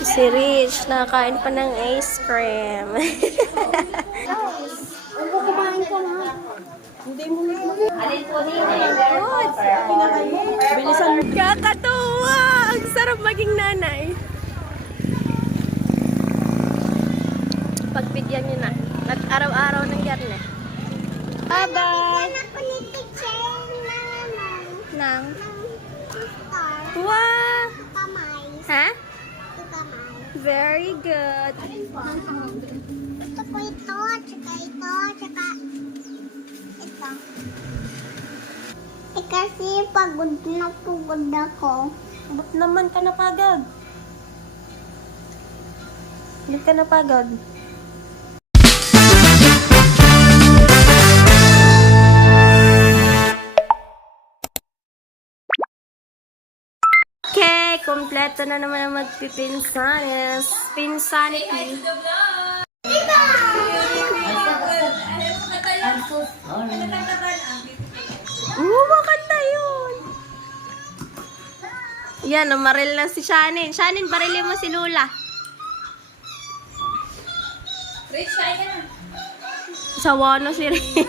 Si Rich, nakakain pa ng ice cream. Ano kumain ka na? Hindi mo Alin po din bilisan mo. Kakatuwa! Ang sarap maging nanay. Pagbigyan niyo na. Nag-araw-araw ng yarn eh. Bye-bye! Nang? Wow! Ha? Very good. Ito po ito, tsaka ito, tsaka ito. Eh kasi pagod ako. Ba't naman ka napagod? Hindi ka napagod. Okay, kompleto na naman ang magpipinsanes. Pinsanity. Makanta yun. Yan, umaril na si Shannon. Shannon, barilin mo si Lula. Rich, kain ka na. Sawa na si Rich.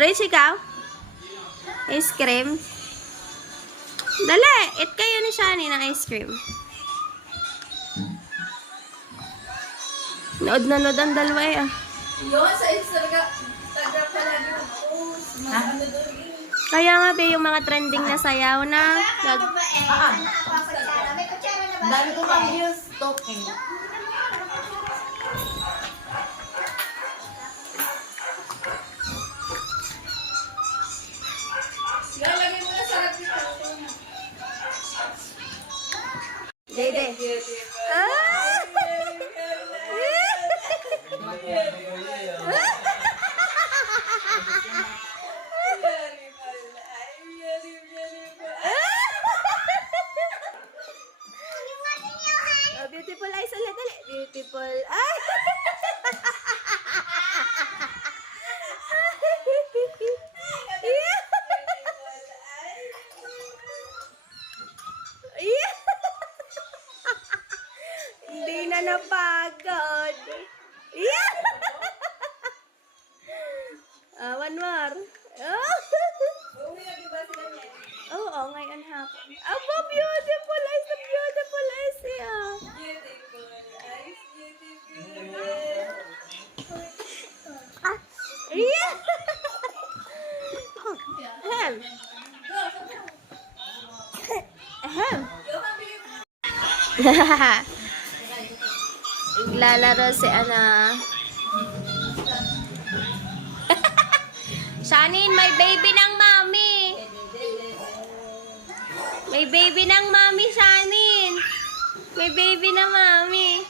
Rich, ikaw? Ice cream? Dali, eat kayo ni Shani ng ice cream. Nood na nood ang dalawa eh. Yun, sa Instagram palagi ng post. Mga ano doon eh. Kaya nga ba yung mga trending na sayaw na Dami ko pang views. Talking. Lalagay mo na sarap nito. Dede. Beautiful eyes ulit, dali. Beautiful eyes. Hindi na napagod. Yeah! One more. Oo, ngayon hapon. Aba, beautiful eyes na beautiful eyes siya. Yeah! Ahem. Ahem. Naglalaro si Ana. Shanin, may baby ng mami. May baby ng mami, Shanin. May baby ng mami.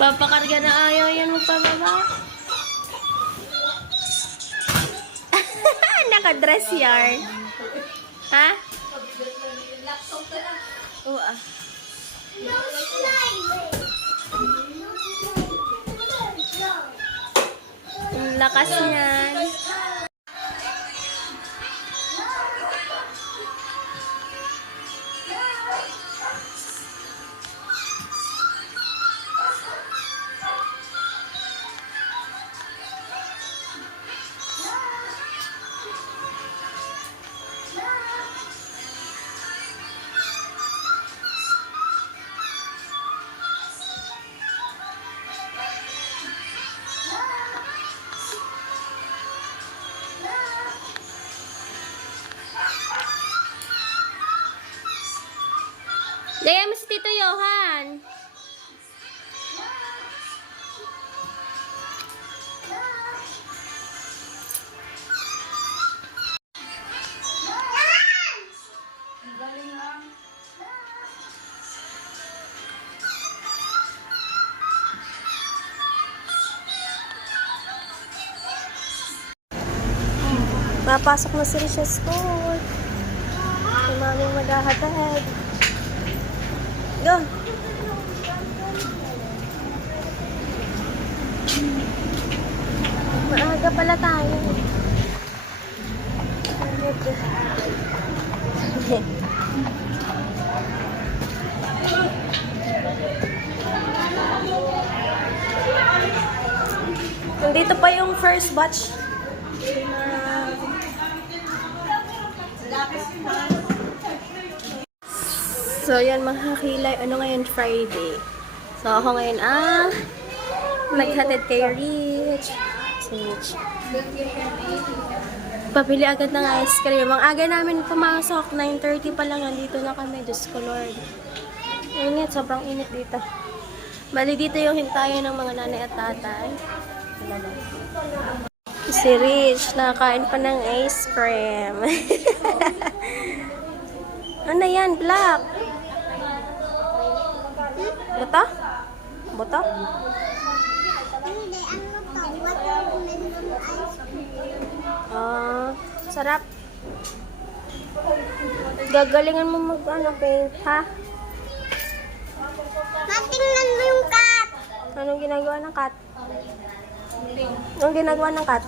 Papakarga na ayaw yan magpababa. Naka-dress yarn. Ha? Oo ah. Ang lakas niyan. Lagyan mo si Tito Johan. Papasok na sila sa school. Si maming maghahatid. Go! Maaga Maaga pala tayo. Nandito pa yung first batch. So, yan mga kilay. Ano ngayon? Friday. So, ako ngayon naghatid kay Rich. Si Rich. Papili agad ng ice cream. Ang aga namin pumasok. 9:30 pa lang. Nandito na kami. Diyos ko, Lord. Init. Sobrang init dito. Bali, dito yung hintayan ng mga nanay at tatay. Si Rich, nakakain pa ng ice cream. Ano yan? Black? Buto? Buto? Hindi, ano to? Watermelon ice cream. Sarap. Gagalingan mo paint, ha? Matingnan mo yung cat. Anong ginagawa ng cat? Anong ginagawa ng cat?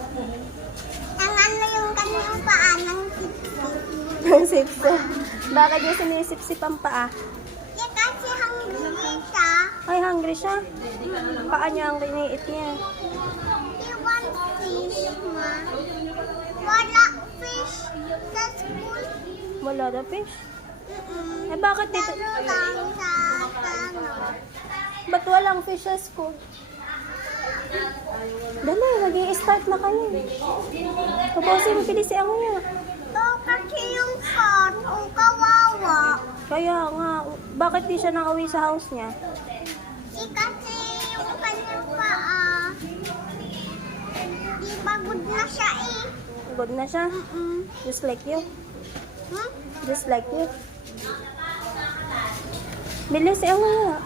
Ang ano yung kanyang paa ng sipsip. Ang sipsip. Bakit yung sinisipsip ang paa? Eh, kasi hungry siya. Ay, hungry siya. Paa niya ang kiniit niya. He wants fish, ma. Wala fish sa school. Wala na fish. Eh, bakit dito? Pero lang sa ano. Ba't walang fish sa school? Dali, mag-i-start na kayo. Tapusin mo, bilis ang niya. To, kasi yung son, o kawawa. Kaya nga, bakit di siya nakauwi sa house niya? Eh, kasi yung kanyang paa. Di pagod na siya eh. Good na siya? Just like you? Hmm? Just like you? Bilis ang niya.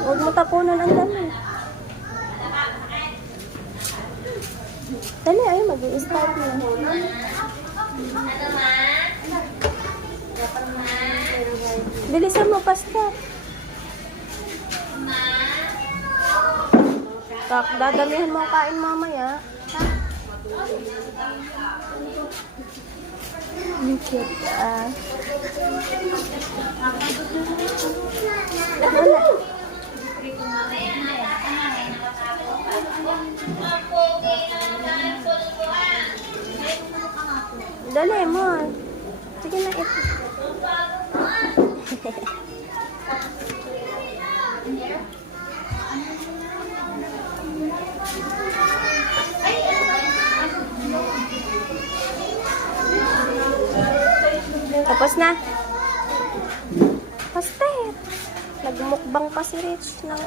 Huwag mo tapunan ang dami. Dali, ay, mag-i-start na. Bilisan mo, pasta. Dadamihan mo ang kain mamaya. Ang cute, Wala. Dali mo. Sige na ito. Tapos na. Pastet. Nagmukbang pa si Rich ng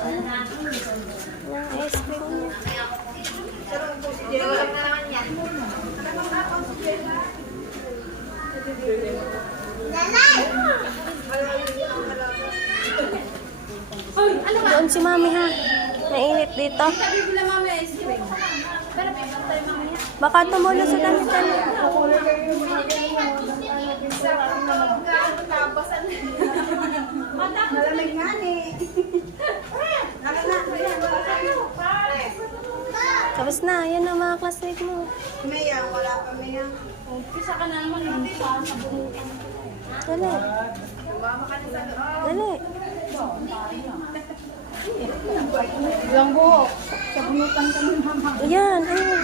ice cream niya. Doon si Mami, ha. Mainit dito. Baka tumulo sa damitan. Malamig nga ni. Tapos na, yan ang mga classmate mo. Maya, wala pa Maya. Pisa ka na naman yung sa bunutan. Dali. Dali. Ilang buhok. Sa bunutan ka ng mama. Yan, ayun.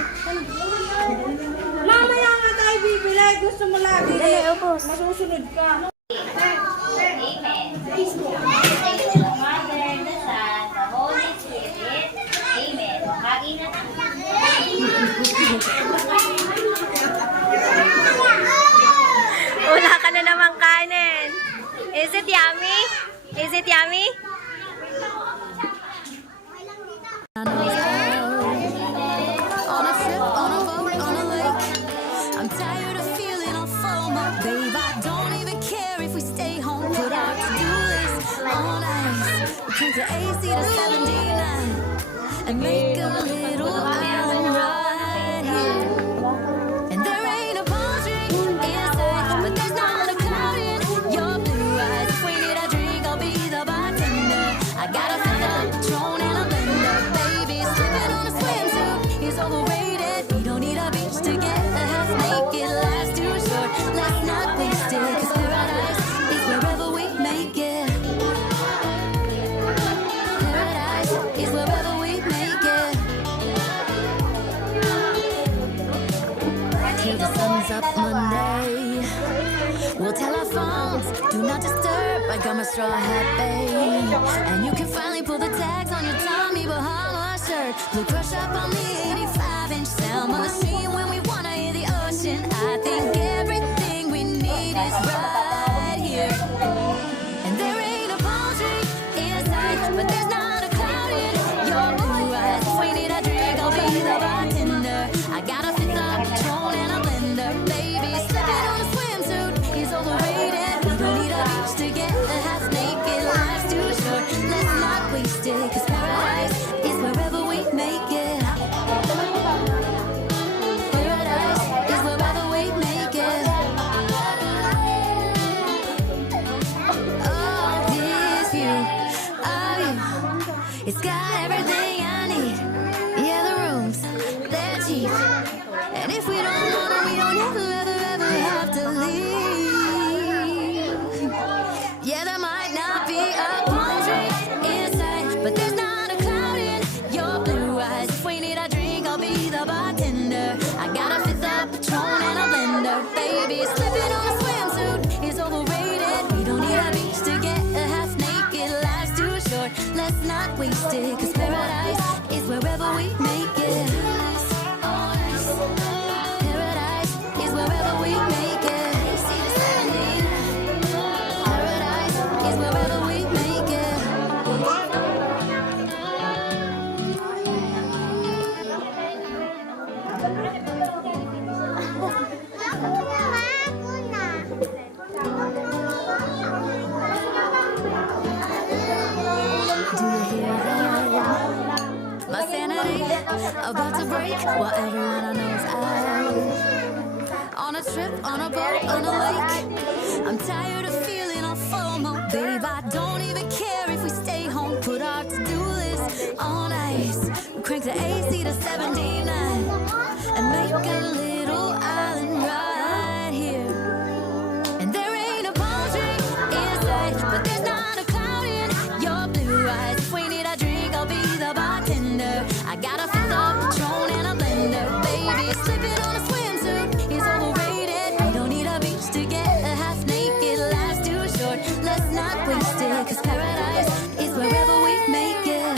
Mamaya nga tayo bibili. Gusto mo lagi. Dali, ubos. Masusunod ka. Amen. Praise the Mother, the Son, the Holy Spirit. Amen. Kain na Wala ka na namang kanin. Is it yummy? Is it yummy? On a ship, on a boat, on a lake. I'm tired of feeling all FOMO, babe. I don't even care if we stay home. Put our to-do list on ice. We turn to AC to 79 and make a little island right here. And there ain't a palm tree in sight, but there's not a cloud in your blue eyes. If we need a drink, I'll be the bartender. I got a fill up Patron and a blender, baby. Slipping on a swimsuit is all the way. sun's up Monday. We'll tell our phones, do not disturb. I got my straw hat, babe. And you can finally pull the tags on your Tommy Bahama shirt. Blue crush up on the 85-inch sound machine. When we wanna hear the ocean, I think everything we need is right here. And there ain't a palm tree in sight, but there's not a cloud in your blue eyes. If we need a drink, I'll be the bartender. I got a fifth of Patron and a blender, baby. Slipping on a swimsuit is overrated. We don't need a beach to get half naked. Life's too short, let's not waste it. 'Cause paradise is wherever we make it. Paradise is wherever we make it. Oh, this view of you, it's got everything I need. Yeah, the rooms, they're cheap. And if we don't want it, we don't ever have to leave. Yeah, there might not be a palm tree in sight, but there's not a cloud in your blue eyes. If we need a drink, I'll be the bartender. I got a fifth of Patron and a blender, baby. Slipping on a swimsuit is overrated. We don't need a beach to get half naked. Life's too short, let's not waste it. 'Cause paradise is wherever we make it. Paradise is wherever we make it. Paradise is wherever we make it. Do you hear that? My sanity about to break while everyone I know is out. On a trip, on a boat, on a lake. I'm tired of feeling all FOMO. Babe, I don't even care if we stay home. Put our to-do list on ice. Crank the AC to 79 and make a little island right here. And there ain't a palm tree in sight, but there's not a cloud in your blue eyes. If we need a drink, I'll be the bartender. I got a fifth of Patron and a blender, baby. Slipping on a swimsuit is overrated. We don't need a beach to get half naked. Life's too short, let's not waste it. 'Cause paradise is wherever we make it.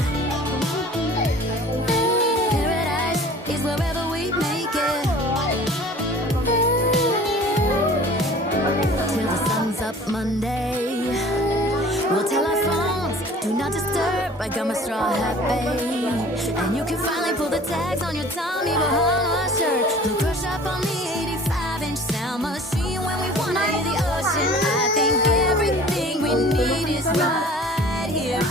Paradise is wherever we make it. Till the sun's up Monday. We'll tell our phones, do not disturb. I got my straw hat, babe. And you can finally pull the tags on your Tommy Bahama shirt. Blue crush up on the 85-inch sound machine. When we wanna hear the ocean, I think everything we need is right here.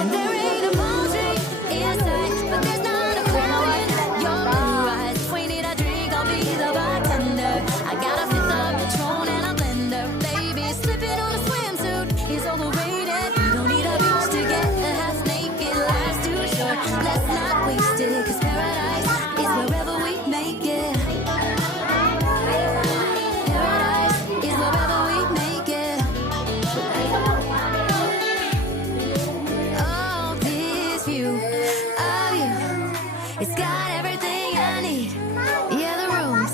And there ain't a palm tree in sight, but there's not a cloud in your blue eyes. If we need a drink, I'll be the bartender. I got a fifth of Patron and a blender, baby. Slipping on a swimsuit is overrated. We don't need a beach to get half naked. Life's too short, let's not waste it. 'Cause paradise is wherever we make it. Paradise is wherever we make it. Oh, this view of you, it's got everything I need. Yeah, the rooms,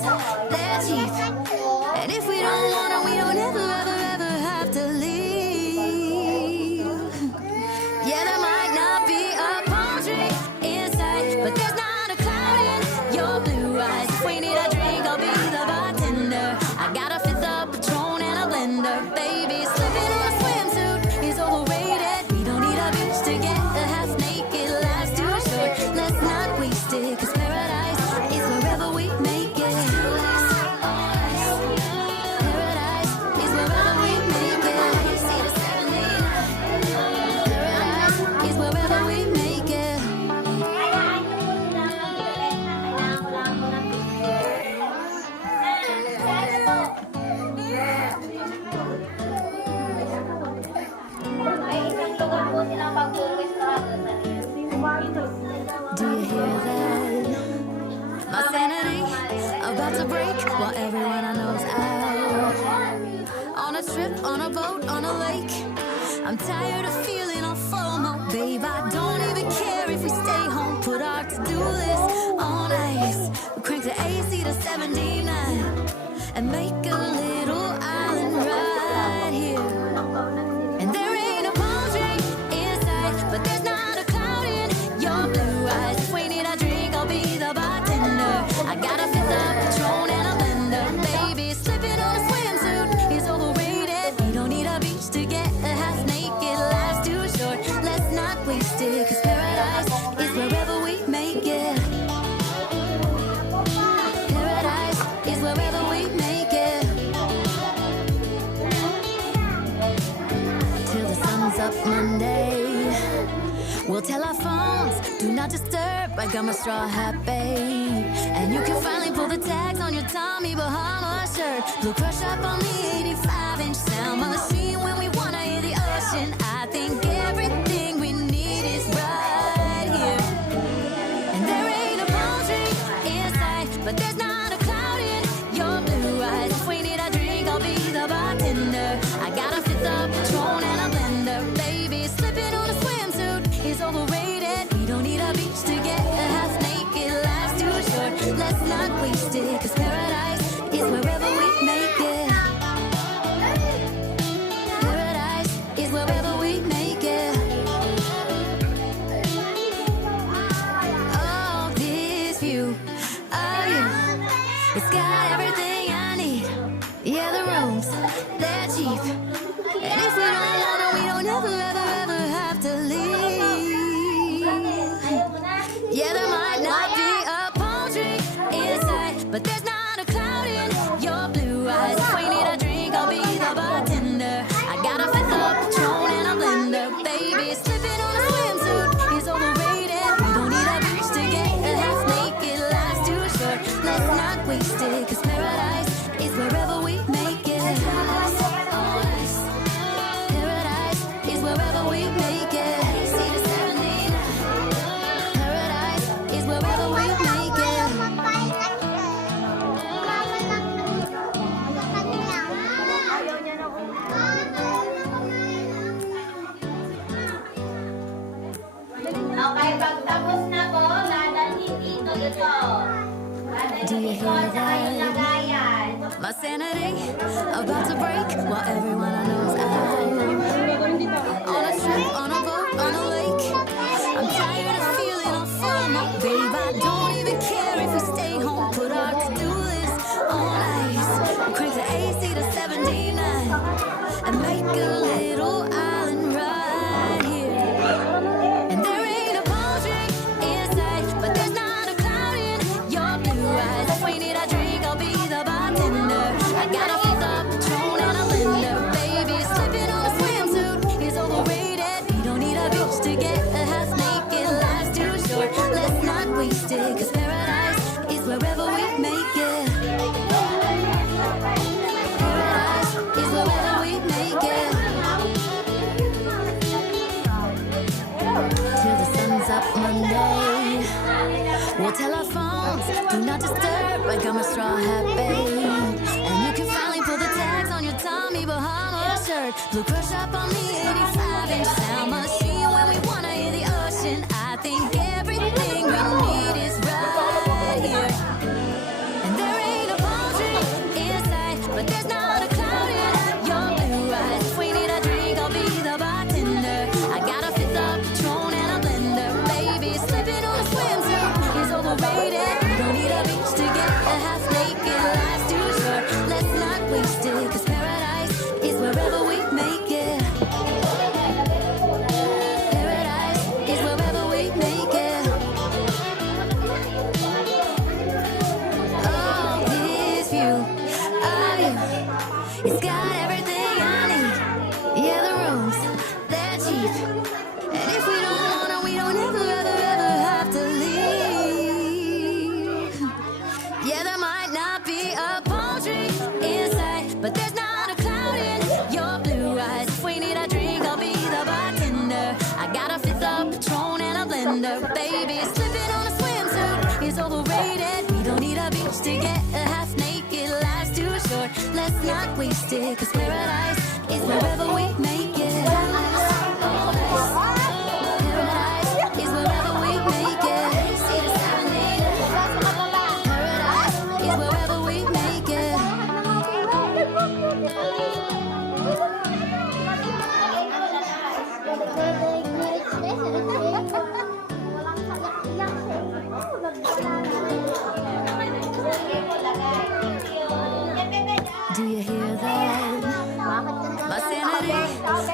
they're cheap. And if we don't want it, we don't ever have to leave. Yeah, there might not be a palm tree in sight, but there's not a cloud in your blue eyes. If we need a drink, I'll be the bartender. I got a fifth of Patron and a blender, baby. Slipping on a swimsuit is overrated. We don't need a beach to get half naked. Life's too short, let's not waste it. 'Cause paradise is wherever we make it. Paradise is wherever we make it. Paradise is wherever we make it. Do you hear that? My sanity about to break while everyone I know is out. On a trip, on a boat, on a lake. I'm tired of feeling all FOMO. Babe, I don't even care if we stay home. Put our to-do list on ice. Crank the AC to 79 We'll tell our phones, do not disturb. I got my straw hat, babe. And you can finally pull the tags on your Tommy Bahama shirt. Blue crush up on the 85-inch sound machine when we wanna hear the ocean. I think everything we need is right here. And there ain't a palm tree in sight, but there's not a cloud in your blue eyes. If we need a drink, I'll be the bartender. I got a fifth of Patron and a blender. Baby, slipping on a swimsuit is overrated. We don't need a beach to get half naked. Life's too short, let's not waste it. 'Cause paradise is wherever we make it. Paradise is wherever we make it. Oh, this view of you, it's got everything I need. Yeah, the rooms, they're cheap. And if we don't want it, we don't ever, ever, ever have to leave. Yeah, there might not be a palm tree inside, but there's not a cloud in your blue eyes. If we need a drink, I'll be the bartender. I got a fifth of Patron and a blender. Baby, slipping on a swimsuit is overrated. We don't need a beach to get half naked. Life's too short, let's not waste it. 'Cause paradise is wherever we make it. Paradise is wherever we make it. Paradise is wherever we make it. Okay, pagtapos na po, dadalhin dito ito. Do you hear that? Lagayan. My sanity about to break while everyone I know is out. On a trip, on a boat, on a lake. I'm tired of feeling all FOMO. Babe, I don't even care if we stay home. Put our to-do list on ice. Crank the AC to 79 and make a little island right here. And there ain't a palm tree inside, but there's not a cloud in your blue eyes. If we need a drink, I'll be the bartender. I got a fifth of Patron and a blender. Baby, slipping on a swimsuit is overrated. We don't need a beach to get half naked. Life's too short, let's not waste it. 'Cause paradise is wherever we make it. Paradise is wherever we make it. Till the sun's up Monday, we'll tell our phones, do not disturb. I got my straw hat, babe. And you can finally pull the tags on your Tommy Bahama shirt. Blue crush up on the 85-inch sound machine when we wanna hear the ocean. I think everything we need is right here. And there ain't a palm tree inside, but there's not a cloud in your blue eyes. If we need a drink, I'll be the bartender. I got a fifth of Patron and a blender. Baby, slipping on a swimsuit is overrated. We don't need a beach to get half naked. Life's too short, let's not waste it. 'Cause paradise is wherever we make it. Paradise is wherever we make it. Oh, this view of you, it's got everything I need. Yeah, the rooms, they're cheap. And if we don't want it, we don't ever, ever, ever have to leave. Yeah, there might not be a palm tree inside, but there's not a cloud in your blue eyes. If we need a drink, I'll be the bartender. I got a fifth of Patron and a blender. Baby, slipping on a swimsuit is overrated. We don't need a beach to get half naked. Life's too short, let's not waste it. 'Cause paradise is wherever we make it. Paradise is wherever we make it. Paradise is wherever we make it. Do you hear that? My sanity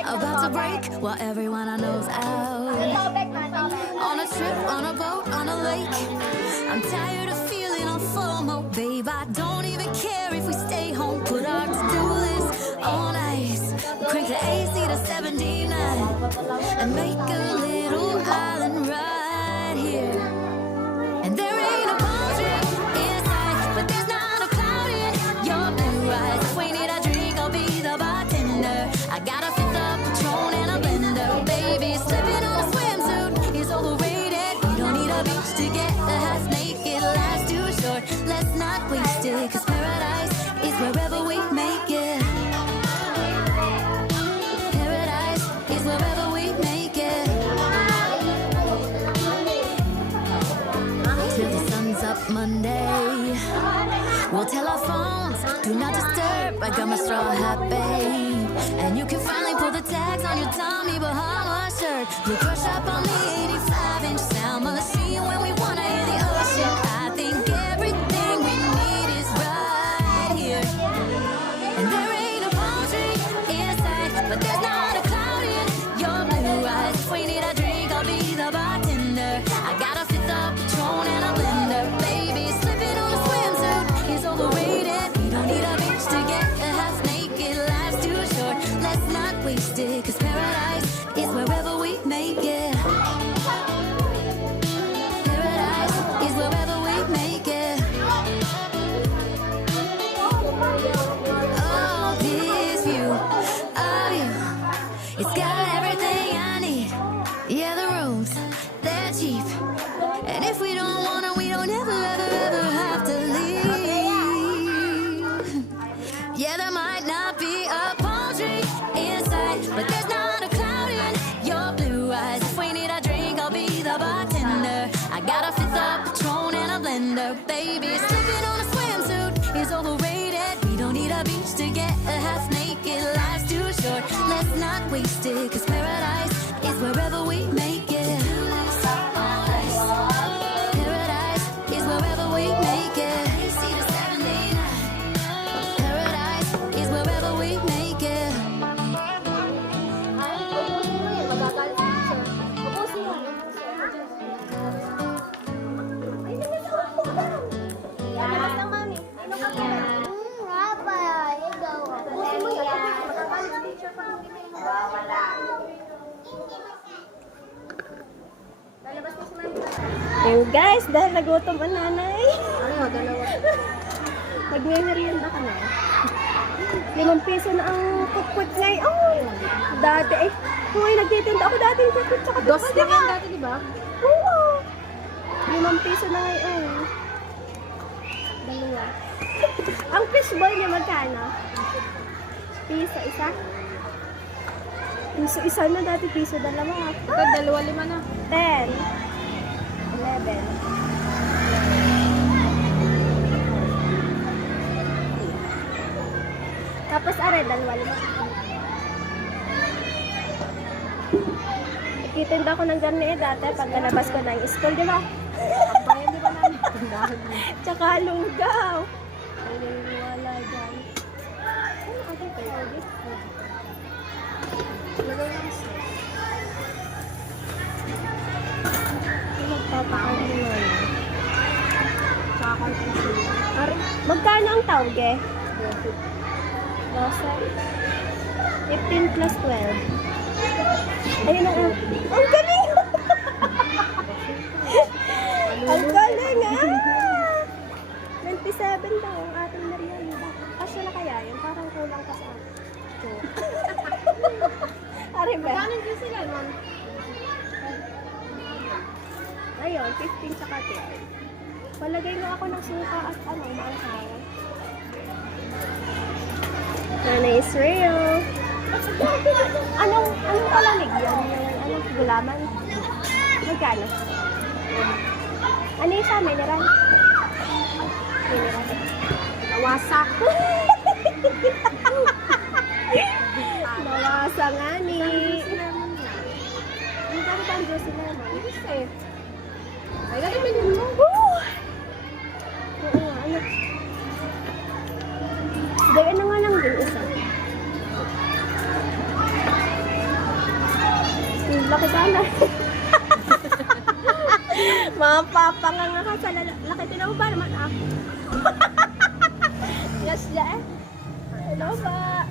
about to break while everyone I know's out. On a trip, on a boat, on a lake. I'm tired of feeling on FOMO. Babe, I don't even care if we stay home. Put our to-do list on ice. Crank the AC to 79 and make a little island Monday. We'll tell our phones, do not disturb. I got my straw hat, babe. And you can finally pull the tags on your Tommy Bahama shirt. You'll crush up on the 85-inch sound machine when we wanna hear the ocean. I think everything we need is right here. And there ain't a palm tree in sight, but there's not a cloud in your blue eyes. If we need a drink, I'll be the bartender. I got a fifth of Patron and a blender. Baby, slipping on a swimsuit is overrated. We don't need a beach to get a half naked. Life's too short, let's not waste it. 'Cause paradise is wherever we make it. Paradise is wherever we make it. Oh, this view of you, it's got everything I need. Yeah, the rooms, they're cheap. And if we don't wanna, we don't ever, ever, ever have to leave. Yeah, there might not be a palm tree in sight, but there's not a cloud in your blue eyes. If we need a drink, I'll be the bartender. I got a fifth of Patron and a blender. Baby, slipping on a swimsuit is overrated. We don't need a beach to get a half naked. Life's too short, let's not waste it. 'Cause paradise is wherever we make it. Paradise is wherever we make it. Paradise is wherever we make it. Ayun guys, dahil nagutom ang nanay. Ano, dalawa. Magmimerienda ka na. 5 piso na ang kukwit ngayon. Oh, dati eh. Kung nagtitinda ako dati yung kukwit tsaka dos na yan dati, di ba? Oo. 5 piso na ngayon. Dalawa. Ang fishball niya magkano? Piso isa? Piso isa na dati, piso dalawa. Ito, 2.5 na. 10. 11. Tapos are, 2.5. Itinda ko ng garni dati pag nalabas ko ng school, di ba? Bayan, di ba namin? Tsaka lugaw. Ay, wala dyan. Ano ating pwede? Lagay lang sa magpapakain mo na. Tsaka konting sila. Magkano ang tawge? 15 plus 12. Ayun ang... Ang galing! Ang galing ah! 27 daw ang ating merienda. Kasya na kaya yun? Parang kulang ka sa akin. Aribe. Magkano dyan sila nun? Ayun, 15 tsaka 10. Palagay nga ako ng suka at maangkaw. Nanay is real. Anong palamig yan? Anong gulaman? Magkano? Ano yung sa mineral? Mineral. Nawasak. Nawasa nga ni. Ang ganda ang Diyos sila naman. Ay, gagawin mo. Oo nga, ano? Dahil na nga lang din isa. Laki sana. Mga papanga nga ka sa laki. Tinaw ba naman ako? Yes, yeah. Hello ba?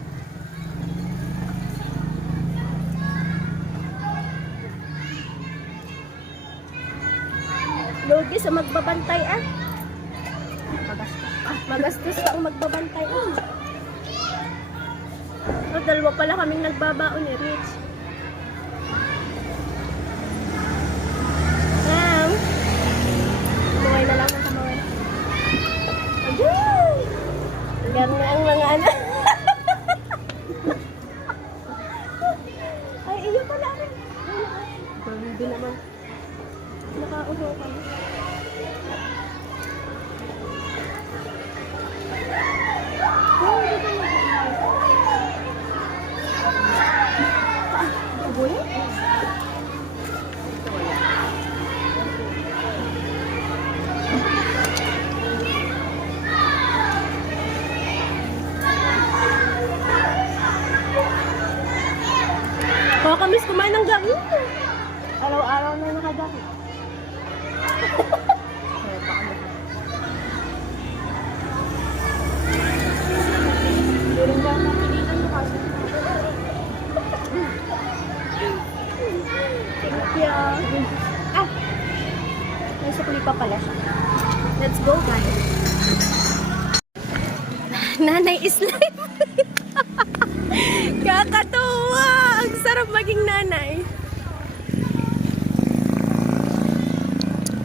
Lugi sa magbabantay ah. Magastos ka ang magbabantay ah. So, 2 pala kaming nagbabaon eh, Rich. Ma'am. Buhay na lang ang kamawin. Ayun! Ganyan ang mga anak. Ay, iyo pala rin. Hindi naman. Nakauho kami. gamit. Araw-araw na nakagamit. Meron ba nakikita mo kasi? Thank you. Ah! May sukli pa pala siya. Let's go, guys. Nanay is life. Kakatuwa! Ang sarap maging nanay.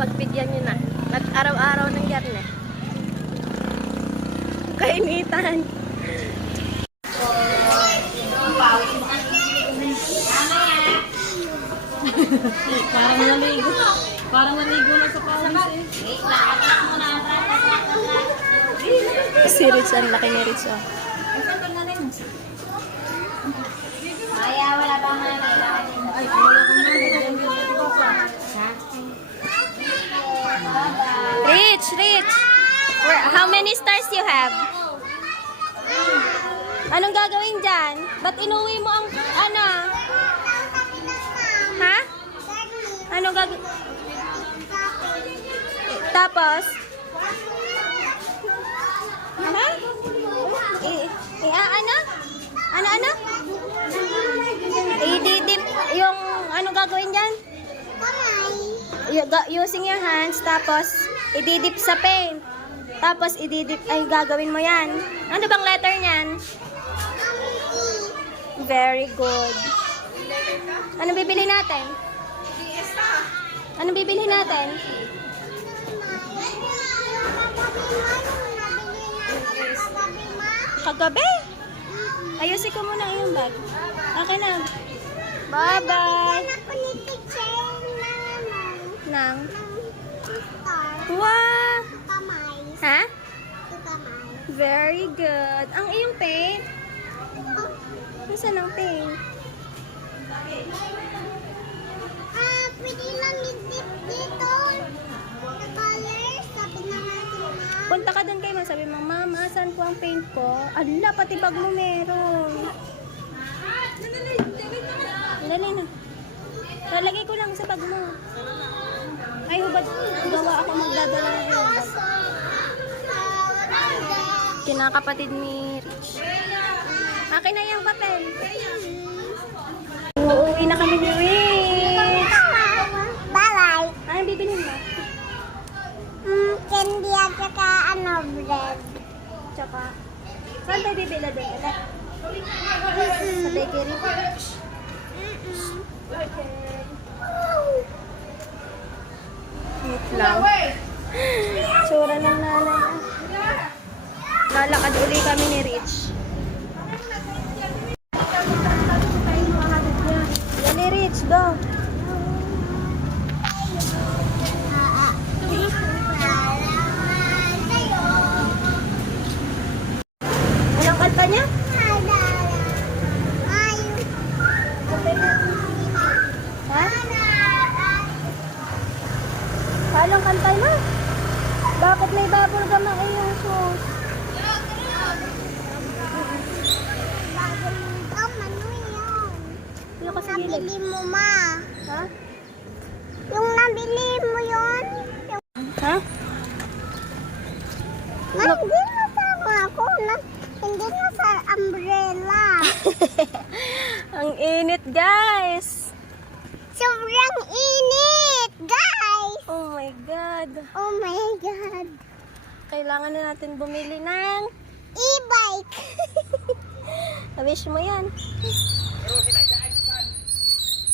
Pagbigyan nyo na. At araw-araw ng yarne. Kainitan. Parang naligo. Parang naligo na sa pawis eh. Wait lang, atas mo na. Si Rich, ang laki ni Rich. Oh. Maya, wala bang nanay? Ay, wala kang naligo. Rich, Rich! How many stars you have? Anong gagawin dyan? Ba't inuwi mo ang, ano? Ha? Anong gagawin? Tapos? Ha? Ano? Ano? I-dip yung, anong gagawin dyan? Using your hands, tapos ididip sa paint. Tapos ididip, ay gagawin mo yan. Ano bang letter niyan? Very good. Ano bibili natin? Ano bibili natin? Kagabi? Ayusin ko muna yung bag. Okay na. Bye-bye. Nang? Wow! Ha? Very good. Ang iyong paint? Nasaan ang paint? Pwede lang i-dip dito. Sa color, sabi na natin na. Punta ka doon kay Mama. Sabi mo, Mama, saan po ang paint ko? Ala, pati bag mo meron. Dali na. Lalagay ko lang sa bag mo. Ay, hubad. Gawa ako magdadala ng iyong bag. Kinakapatid ni Rich. Akin na yung papel. Uuwi na kami ni Rich. Bye-bye. Anong bibilin mo? Candy at saka bread. Tsaka, saan tayo bibila doon? Sa bakery? Wait lang. Tsura ng nanay. Lalakad uli kami ni Rich. Yan ni Rich, go. Anong kanta niya? Ha? Anong kanta na? Bakit may bubble gum ang iyong shoes? Yung kasi gilid. Nabili mo, ma. Ha? Yung nabili mo yun. Ha? Hindi nasama ako. Hindi nasa umbrella. Ang init, guys! Sobrang init, guys. Oh my God! Oh my God. Kailangan na natin bumili ng E-bike. wish mo yan.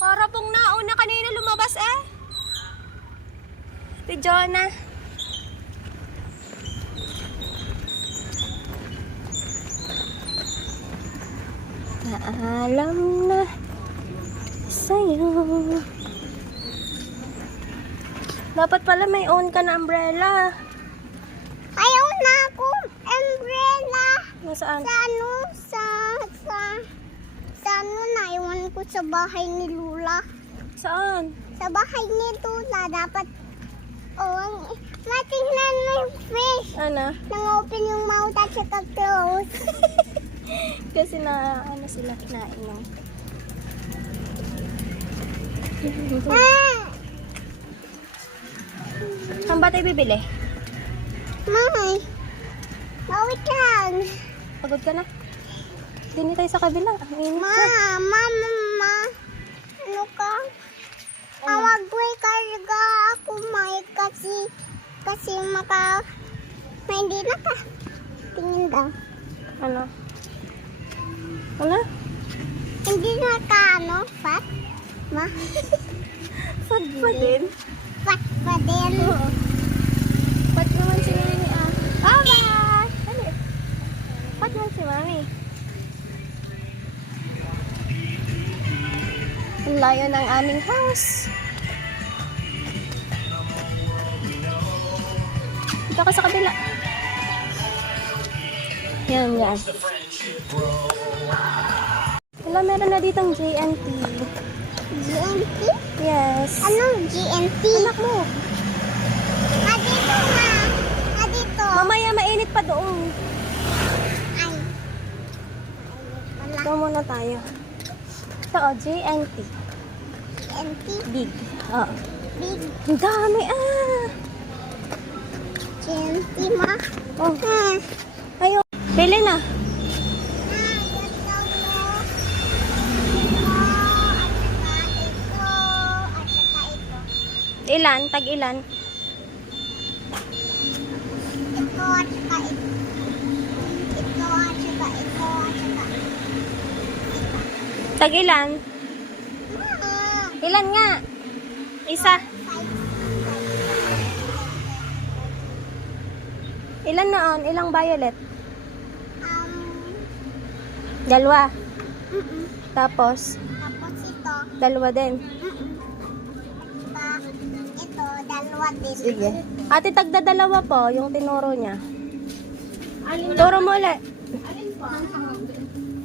Para pong nauna kanina lumabas eh. Si Jonah. Paalam na sa'yo. Dapat pala may own ka na umbrella. Ayaw na ako umbrella. Nasaan? Sa naiwan ko sa bahay ni Lula. Saan? Sa bahay ni Lula, dapat, matingnan mo yung fish. Ano? Nang-open yung mouth at saka close. Kasi na, ano sila, kinainom. Saan ba tayo bibili? May. Wait lang. Pagod ka na? Dini tayo sa kabila. Ang init Ma, na. mama. Ano ka? Awag mo karga ako may kasi may hindi na ka. Tingin daw. Ano? Ano? Hindi na ka ano, fat? Ma? Sad pa din. Fat pa din. Oo. Ba't naman si Mami Baba! Dali. Ba't naman si Mami? Ang layo ng aming house. Dito ka sa kabila. Yan. Wala, meron na ditong JNT. GNT? Yes. Anong GNT? Anak mo. Dito na. Dito. Mamaya mainit pa doon. Ay. Wala. Ito muna tayo. Ito JNT. GNT. Big. Oo. Big Ang dami GNT, ma. Oh, Hmm. ayun. Pili na. Ilan? Tag ilan? Tag ilan? Ilan nga? Isa. Ilan noon? Ilang violet? Dalawa. Tapos, Tapos ito. dalawa din. Ito, dalawa din. Sige. Ate, tagda dalawa po, yung tinuro niya. Turo mo ulit.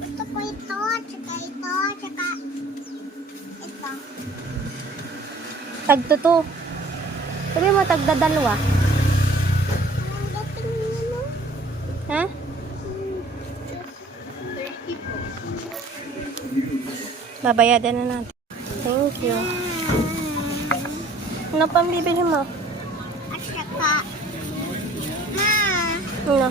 Ito po ito, tsaka ito, tsaka ito. Tagtuto. Sabi mo, tagda dalawa. Anong dating niyo, no? Ha? Babayadan na natin. Thank you. Ano pang bibili mo? At saka, ma, Ano?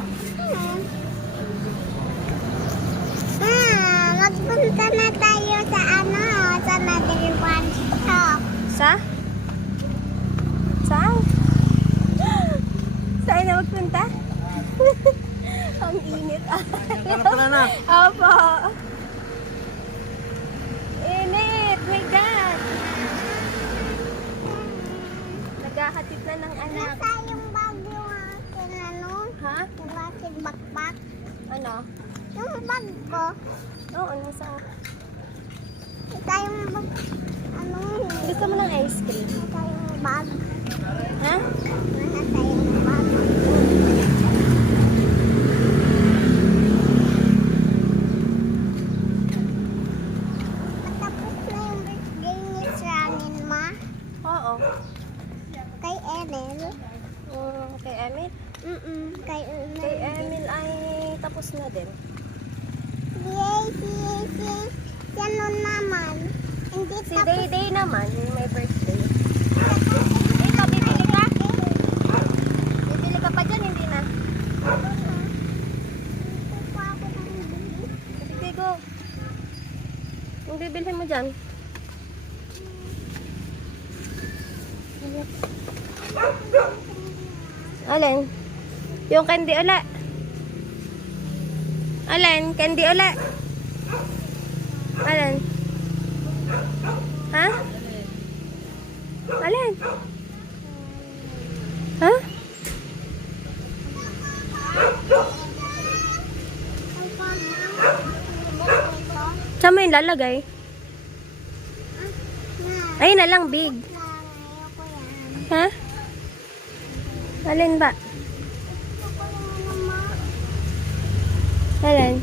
magpunta na tayo sa sa Mother One Shop. Sa? Saan? Saan na magpunta? Ang init. Pala na. Opo. Init. My God. Naghahatid na ng anak. Nasa yung bag yung akin, ano? Ha? Yung aking backpack. Ano? Yung bag ko. Oo, nasa. Ito yung bag, ano? Gusto mo ng ice cream? Nasa yung bag. Ha? Nasa yung bag. Tapos na yung birthday ni Ranin, ma. Oo. Kay Enel. Kay Emil? Kay Enel. Kay Emil ay tapos na din. Yay, ano naman. Hindi Si tapos. Day naman, yung may birthday. Ito, bibili ka? Bibili ka pa dyan, hindi na. Hindi pa ako nang bili. Sige, go. Yung bibilhin mo dyan. Alin? Yung candy ula. Alin? Candy ula. Alin? Ha? Alin? Ha? Saan mo yung lalagay? Ayun na lang, big. Ayoko yan. Ha? Alin ba? Ayoko yan naman. Alin?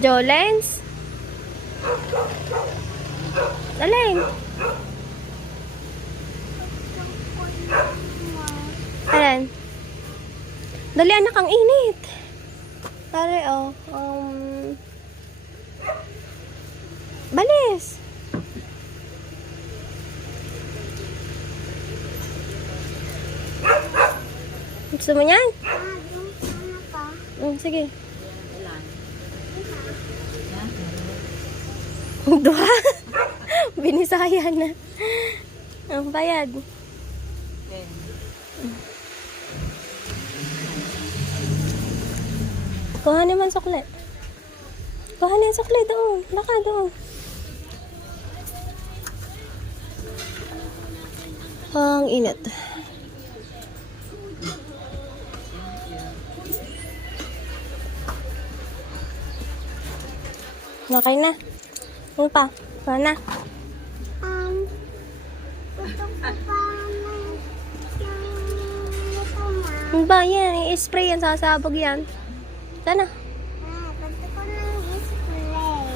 Jolens? Alin? Alin? Dali anak, ang init. Pare, balis. Gusto mo yan? Sige. Dua. Binisaya na. Ang bayad. Kuha naman sukle. Kuha na yung sukle doon. Laka doon. Ang init. Okay na. Ano pa? Kuha na. Gusto ko pa ng ito ma. Ano ba yan? I-spray yan. Sasabog yan. Sana. Gusto ko ng spray.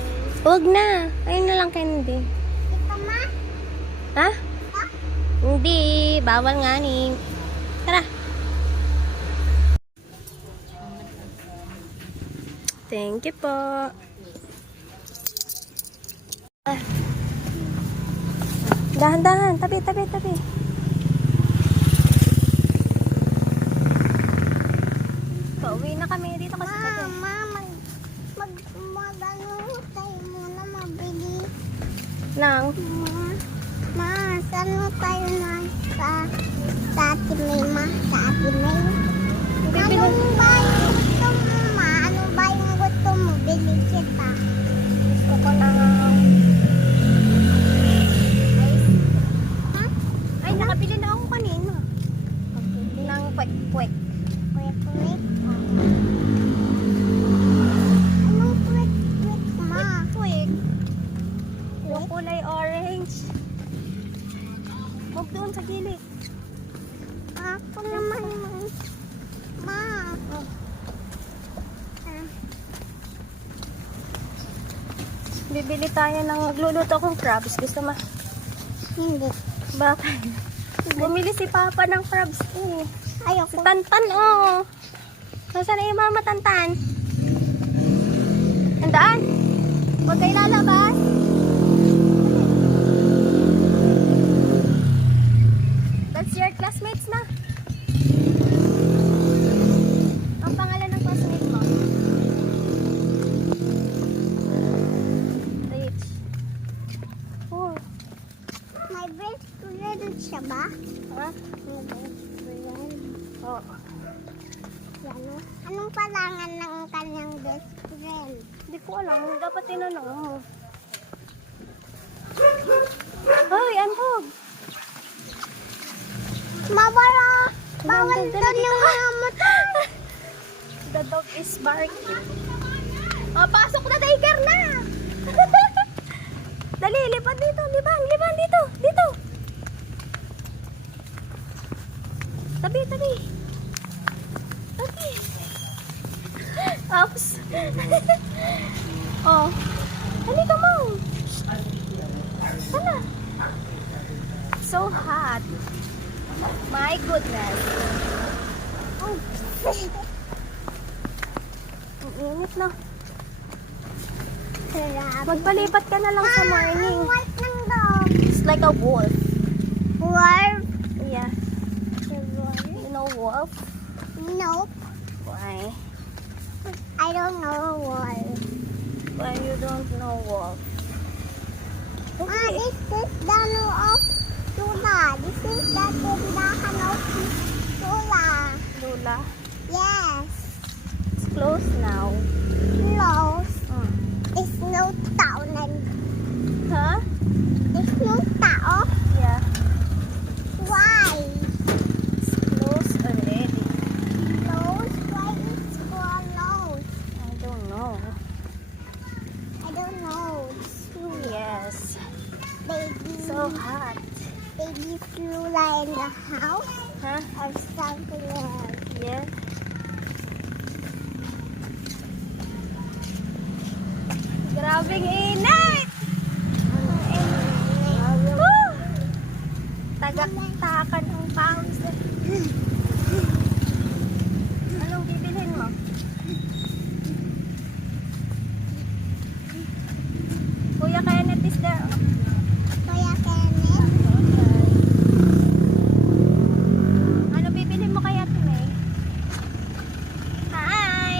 Huwag na. Ayun na lang, Candy. Ito ma? Ha? Hindi. Bawal nga ni. Tara. Thank you po. Dahan-dahan. Tabi. Pauwi na kami dito kasi tabi. Mama, mag-ano tayo muna mabili. Nang. Saan mo tayo na sa Ate May, ma? Sa Ate May? Anong ba yung gusto mo, ma? Ano ba yung gusto mo? Bili kita. Gusto ko na. Ha? Ay, nakabili na ako kanina. Nang kwek-kwek. Kwek-kwek? Anong kwek-kwek, ma? Kwek. Yung kulay orange. Huwag doon sa gilid. Ako naman, ma. Bibili tayo ng magluluto akong crabs. Gusto mo? Hindi. Bakit? Bumili si Papa ng crabs eh. Si Ayoko. Tantan, oh. Nasaan na yung mama Tantan? Handaan? Huwag kayo lalabas. That's your classmates na. Ang pangalan ng classmate mo? Rich. Oh. My best friend siya ba? Ha? My best friend. Oh. Ano? Anong palangan ng kanyang best friend? Hindi ko alam. Dapat tinanong mo. Hoy, anhog! Mabara! Bawal Dali, doon yung mga motor! The dog is barking. Oh, pasok na, tiger na! Dali, lipat dito. Libang dito. Dito. Tabi. Oops. Oh. Halika mo. Sana. So hot. My goodness. Oh. Ang init na. Sarap. Magpalipat ka na lang sa Ang morning. white ng dog. It's like a wolf. Wolf? Yeah. You know wolf? Nope. Why? I don't know wolf. Why you don't know wolf? This is the no of Tula. This is the tindahan of Tula. Lula. Yes. It's closed now. Close. Mm. It's no tao na. Huh? It's no tao. Yeah. Why? It's closed already. Close? Why it's closed? I don't know. I don't know. Yes. Baby. So hot. Baby Lula in the house Huh? or something else. Yeah. Grabing init! Woo! Tagak-takan ang pawis. Ano Kenneth is there. Kuya Kenneth. Ano bibili mo kay Ate May? Hi!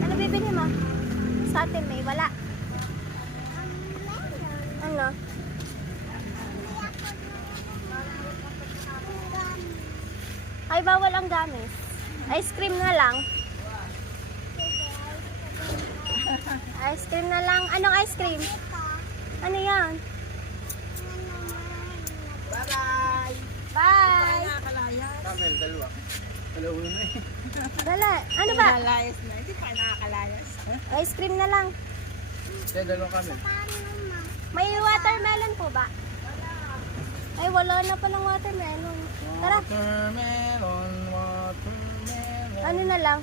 Ano bibili mo? Sa Ate May, wala. Ano? Ay, bawal ang gamis. Ice cream na lang. Ice cream na lang. Anong ice cream? Ano yan? Bye-bye. Bye! Kamel, dalawa. Dalawa na eh. Dala. Ano ba? Nakalayas na. Hindi pa nakakalayas. Ice cream na lang. Kaya dalawang kamel. May watermelon po ba? Ay, wala na palang watermelon. Tara, Watermelon, watermelon. ano na lang?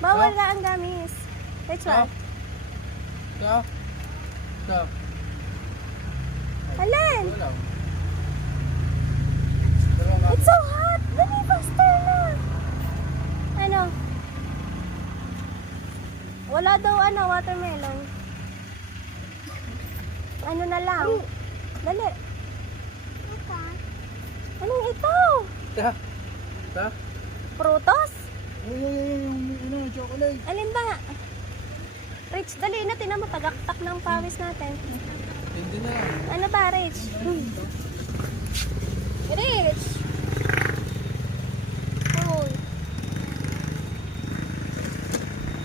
Bawal na ang gamis. Which one? Ito? Ito? Alin? Wala. Dalawang kamel. It's so hot! Dali, faster na! Ano? Wala daw watermelon. Ano na lang? Dali. Anong ito? Ito? Ito? Prutos? Yung chocolate. Alin ba? Rich, dali na. Tinan mo, tagaktak ng pawis natin. Hindi na yan. Ano ba, Rich? Rich! Uy.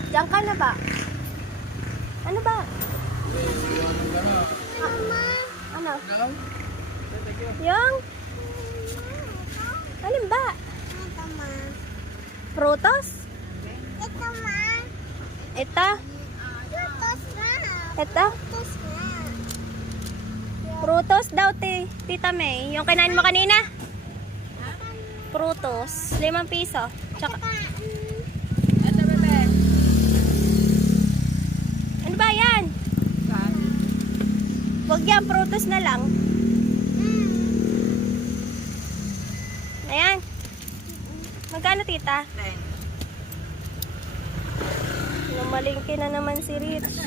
Diyan ka na ba? Ano ba? Ano? Ano? Yung? Alin ba? Ito, ma. Prutos? Ito, ma. Ito? Tutos na. Ito? Tutos na. Prutos daw, Tita May. Yung kinain mo kanina? Prutos. 5 piso. Tsaka, Ito, bebe. ano ba yan? Huwag yan, prutos na lang. Ayan. Magkano, tita? Namalingki na naman si Rich.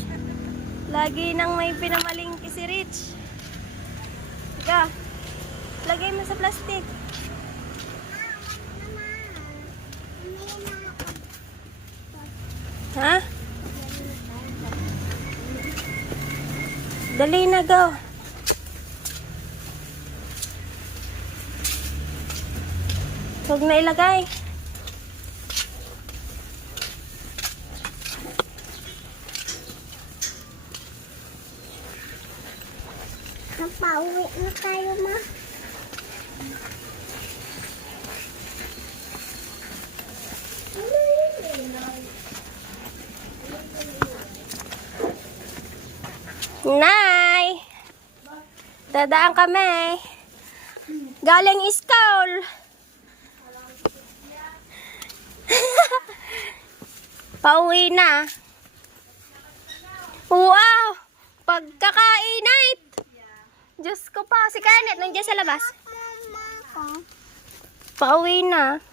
Lagi nang may pinamalingki si Rich. Sige. Lagay mo sa plastic. Ha? Dali na, go. Huwag na ilagay. Napauwi na tayo, ma. Nay! Dadaan kami. Galing school. Pauwi na. Wow! Pagkakainit! Diyos ko pa. Si Kenneth, nandiyan sa labas. Pauwi na.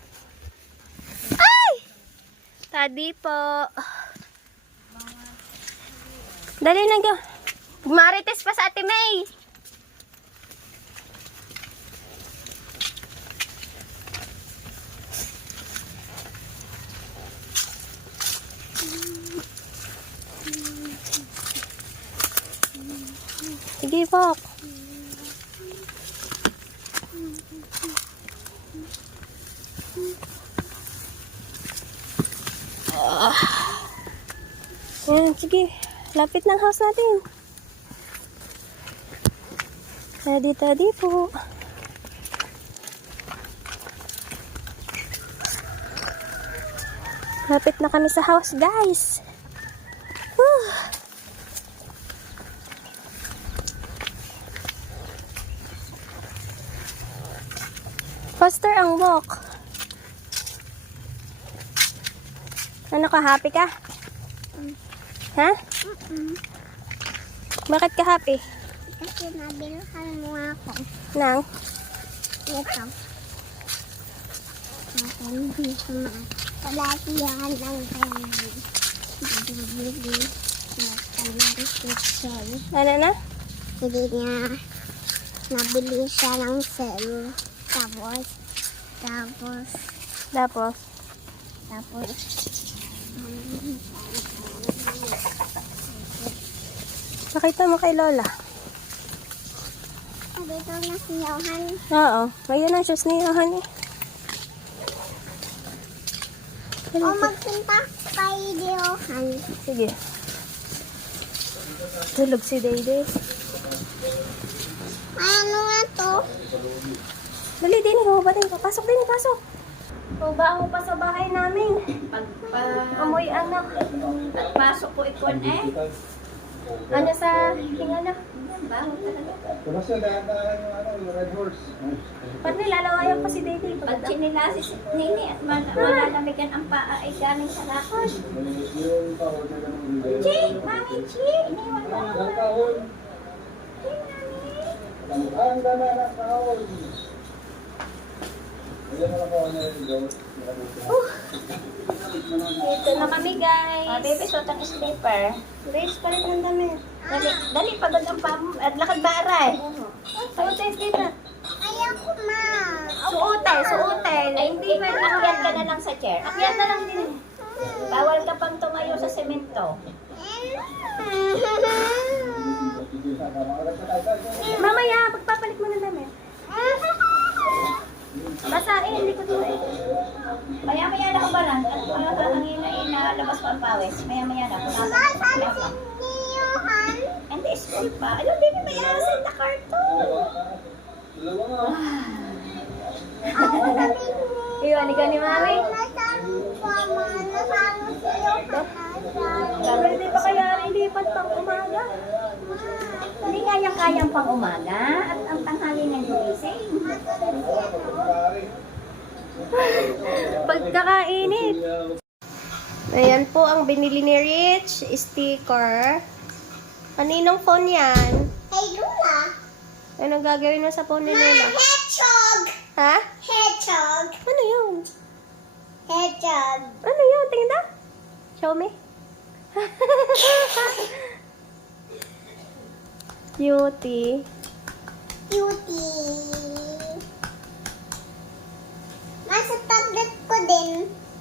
Ay! Tadi po. Dali na, go. Marites pa sa Ate May. Sige po. Yan, sige. Lapit ng house natin. Tadi po. Lapit na kami sa house, guys. Whew. Faster ang walk. Ano ka, happy ka? Ha? Bakit ka happy? Kasi nabilhan mo ako. Nang? Ito. Hindi ko ma. Palatihan ng kailangan. Cell. Ano na? Hindi niya nabili siya ng cell. Tapos, Tapos, pakita mo kay Lola. dito na si Johan. Oo. Ayan ang shoes ni Johan eh. O magpunta kay Johan. Sige. Tulog si Dayday. Ay, ano nga to? Dali din, hubatin ko. Pasok din, pasok. Huba ako pa sa bahay namin. Amoy anak. Pagpasok ko ikon Ano sa tingala? baho talaga. Tapos yung dahan-dahan yung Red Horse. Ba't nilalawayan pa si Dayday? Pag sinilasi si Nini at malalamigan ang paa ay galing sa lakad. Yung kahon na lang yung video. Chi! Mami, Chi! Iniwan mo. Ang kahon. Ang gana ng kahon. Ayan na lang kahon na yung Dito na kami, guys. Baby, suot ang slipper. Race pa rin ng damit. Dali, pagod ang paa mo. At lakad ba aray? Suotin dito. Ayoko, ma. Suotin. Ay, hindi ba? Akyat ka na lang sa chair. Akyat na lang din. Bawal ka pang tumayo sa semento. Mamaya, pagpapalit mo ng damit. Basahin, hindi ko tuloy. Maya-maya na ka ba lang? At hangin na inalabas ko ang pawis. Maya-maya na. Saan si Johan? Hindi, school pa. Ayun, hindi may mayasan na cartoon. Iwan ka ni Mami. Nasaan pa, ma? Nasaan si Johan? Pwede pa kaya ilipat pang umaga? Hindi nga yung kayang pang umaga at ang tanghali ng gising. Pagkakainit. Ayan po ang binili ni Rich. Sticker. Kaninong phone yan? Hey, Lula. Anong gagawin mo sa phone ni Lola? Hedgehog. Ha? Hedgehog. Ano yun? Hedgehog. Ano yun? Tingin na. Show me. Cutie. Cutie. Nasa tablet ko din.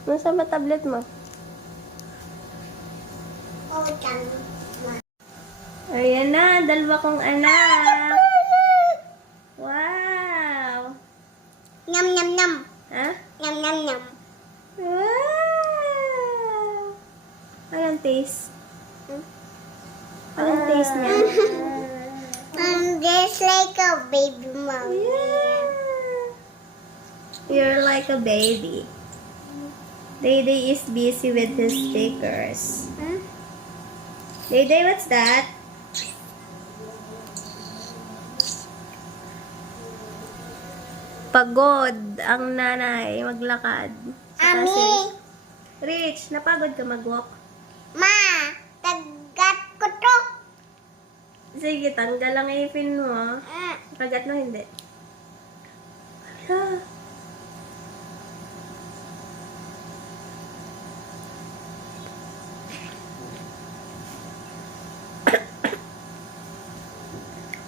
Nasa ba tablet mo? Oh, dyan. Ayan na, dalawa kong anak. Wow. Nyam, nyam, nyam. Ha? Nyam, nyam, nyam. Wow. Anong taste? Anong taste niya? Just like a baby mom. Yeah. You're like a baby. Dayday is busy with his stickers. Huh? Dayday, what's that? Pagod ang nanay maglakad. Saka Ami. Rich, napagod ka mag-walk? Ma, tagat ko to. Sige, tanggal ang ipin mo. Ah. Kagat mo, hindi. Ah.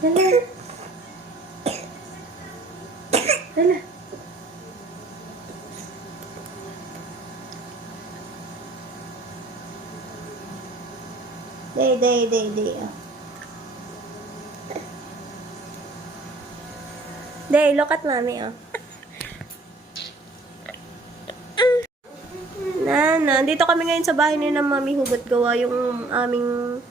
Hala. Hala. Day. Day, look at mommy, oh. Dito kami ngayon sa bahay ni na Mami Hugot gawa yung aming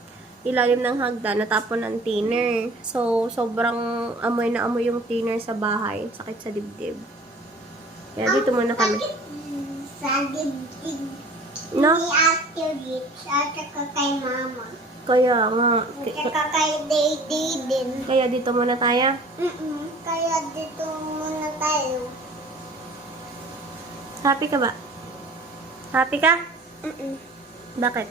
ilalim ng hagdan, natapon ng thinner. So, sobrang amoy na amoy yung thinner sa bahay. Sakit sa dibdib. Kaya dito muna kami. Sa dibdib No? ni Ate Rich at saka kay Mama. Kaya nga. At saka kay Daddy din. Kaya dito muna tayo. Kaya dito muna tayo. Happy ka ba? Happy ka? Bakit?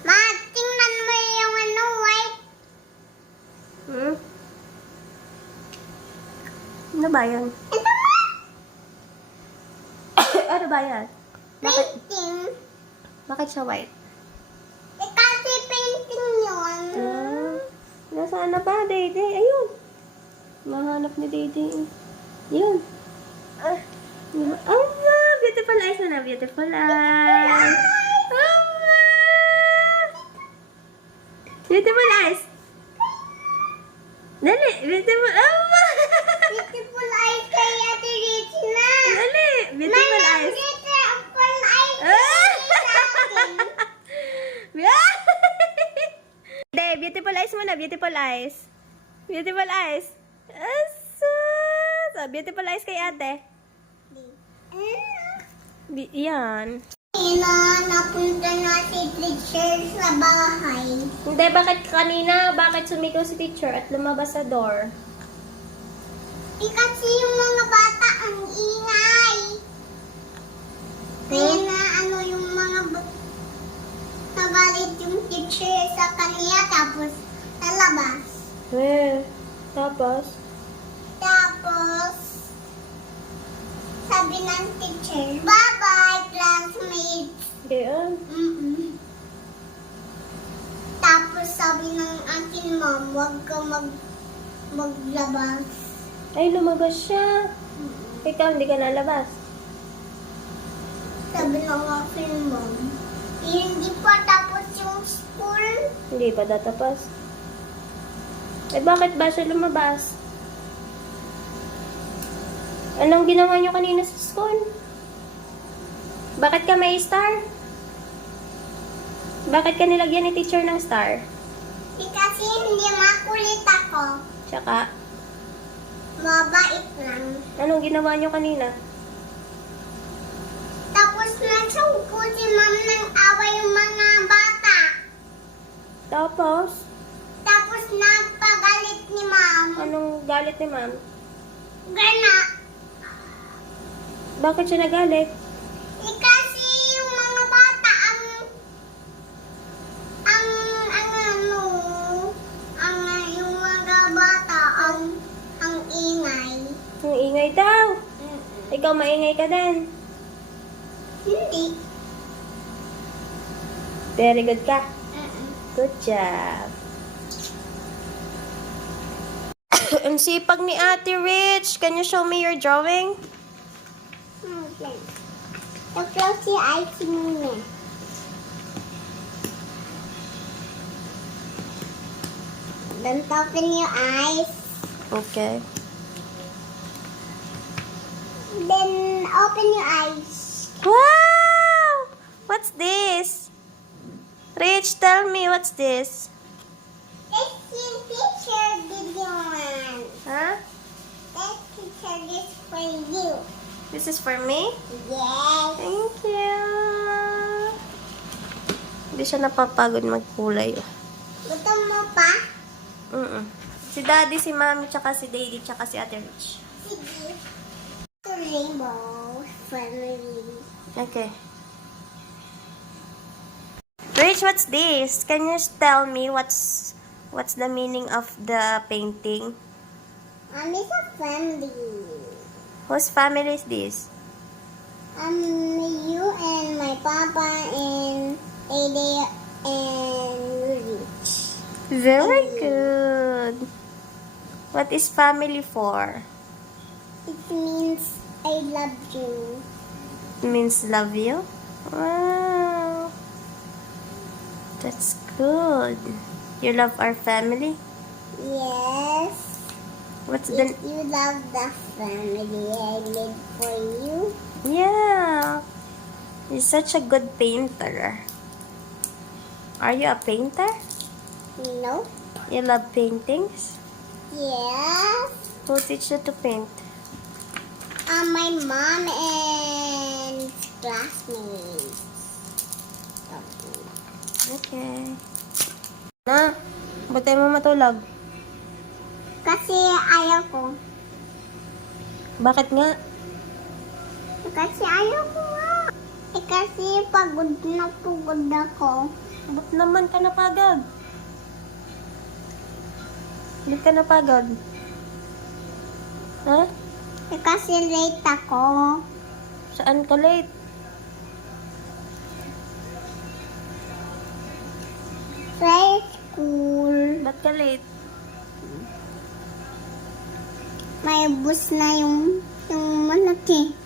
Ma, tingnan mo yung ano, white. Hmm? Ano ba yan? Ito ma! Ano ba yan? Bakit? Painting. Bakit siya white? Kasi painting Nasaan na ba, Dede? Ayun. Mahanap ni Dede. Yun. Beautiful eyes na. Beautiful eyes. Beautiful eyes. Dali. Beautiful. Beautiful eyes kay Ate Rich na. Dali. Beautiful eyes. Beautiful eyes sa akin. Hindi, beautiful eyes muna. Beautiful eyes. Beautiful eyes. Asa. Beautiful eyes kay ate. Yan. Napunta na si teacher sa bahay. Hindi, bakit kanina? Bakit sumigaw si teacher at lumabas sa door? Kasi yung mga bata ang ingay. Kaya na yung mga nagalit yung teacher sa kanya tapos nalabas. Tapos? Tapos sabi ng teacher, bye-bye classmates. Diyan. Tapos sabi ng aking mom, huwag ka maglabas. Ay, lumabas siya. Ikaw, hindi ka nalabas. Sabi ng aking mom, hindi pa tapos yung school. Hindi pa datapos. Eh, bakit ba siya lumabas? Anong ginawa niyo kanina sa school? Bakit ka may star? Bakit ka nilagyan ni teacher ng star? Kasi hindi makulit ako. Tsaka, Mabait lang. anong ginawa niyo kanina? Tapos nagsungko si ma'am ng away yung mga bata. Tapos, Tapos nagpagalit ni ma'am. anong galit ni ma'am? Gana. Bakit siya nagalit? Kasi yung mga bata yung mga bata ang ingay. Ang ingay daw. Ikaw maingay ka din. Hindi. Very good ka. Good job. Ang sipag ni Ate Rich. Can you show me your drawing? Okay. So close your eyes muna. Don't open your eyes. Okay. Then open your eyes. Wow! What's this? Rich, tell me what's this? This is picture video one. Huh? This picture is for you. This is for me? Yes. Thank you. Hindi siya napapagod magkulay. Gutom mo pa? Si Daddy, si Mami, tsaka si Daddy, tsaka si Ate Rich. Sige. To rainbow family. Okay. Rich, what's this? Can you tell me what's the meaning of the painting? It's a family. Whose family is this? You and my papa and Ade and Rich. Very good. What is family for? It means I love you. It means love you? Wow. That's good. You love our family? Yes. What's If the... you love the family I live for you. Yeah. You're such a good painter. Are you a painter? No. You love paintings? Yes. Who teach you to paint? My mom and classmates. Okay. Na, ba't tayo mo matulog? Kasi ayaw ko. Bakit nga? Kasi ayaw ko nga. Kasi pagod ako. Ba't naman ka napagod? Ba't ka napagod? Ha? Kasi late ako. Saan ka late? Sa school. Ba't ka late? may bus na yung malaki.